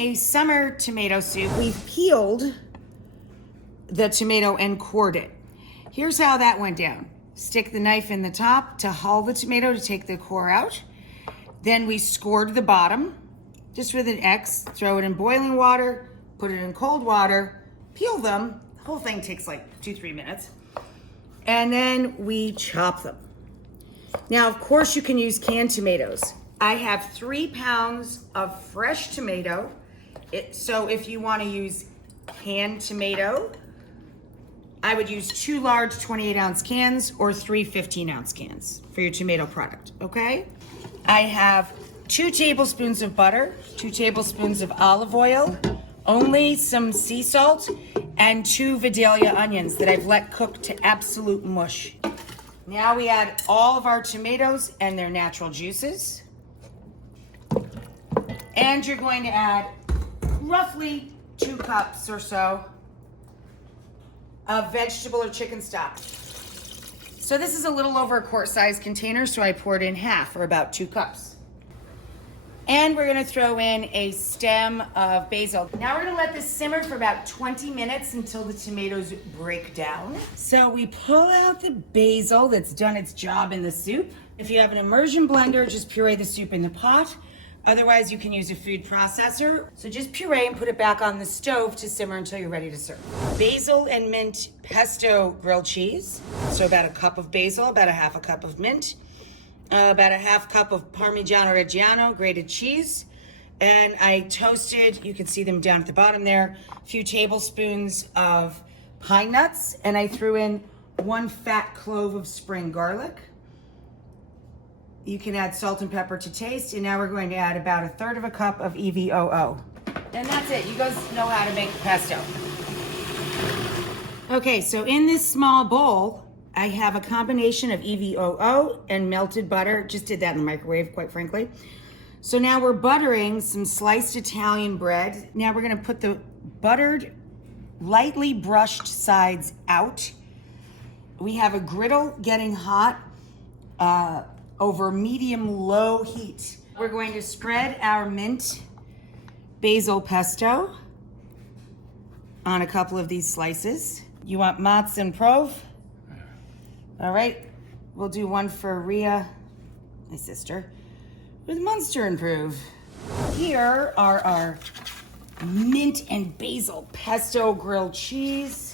a summer tomato soup. We've peeled the tomato and cored it. Here's how that went down. Stick the knife in the top to hull the tomato to take the core out. Then we scored the bottom, just with an X, throw it in boiling water, put it in cold water, peel them. The whole thing takes like 2-3 minutes. And then we chop them. Now, of course, you can use canned tomatoes. I have 3 pounds of fresh tomato. So if you want to use canned tomato, I would use 2 large 28-ounce cans or 3 15-ounce cans for your tomato product, okay? I have 2 tablespoons of butter, 2 tablespoons of olive oil, only some sea salt, and 2 Vidalia onions that I've let cook to absolute mush. Now we add all of our tomatoes and their natural juices. And you're going to add roughly 2 cups or so of vegetable or chicken stock. So this is a little over a quart-sized container, so I poured in half, or about 2 cups. And we're gonna throw in a stem of basil. Now we're gonna let this simmer for about 20 minutes until the tomatoes break down. So we pull out the basil that's done its job in the soup. If you have an immersion blender, just puree the soup in the pot. Otherwise, you can use a food processor. So just puree and put it back on the stove to simmer until you're ready to serve. Basil and mint pesto grilled cheese. So about a cup of basil, about a half a cup of mint, about a half cup of Parmigiano Reggiano grated cheese. And I toasted, you can see them down at the bottom there, a few tablespoons of pine nuts. And I threw in 1 fat clove of spring garlic. You can add salt and pepper to taste, and now we're going to add about 1/3 cup of EVOO. And that's it. You guys know how to make pesto. Okay, so in this small bowl, I have a combination of EVOO and melted butter. Just did that in the microwave, quite frankly. So now we're buttering some sliced Italian bread. Now we're gonna put the buttered, lightly brushed sides out. We have a griddle getting hot, over medium-low heat. We're going to spread our mint basil pesto on a couple of these slices. You want Mozz and Prove? All right, we'll do one for Rhea, my sister, with Munster and Prove. Here are our mint and basil pesto grilled cheese.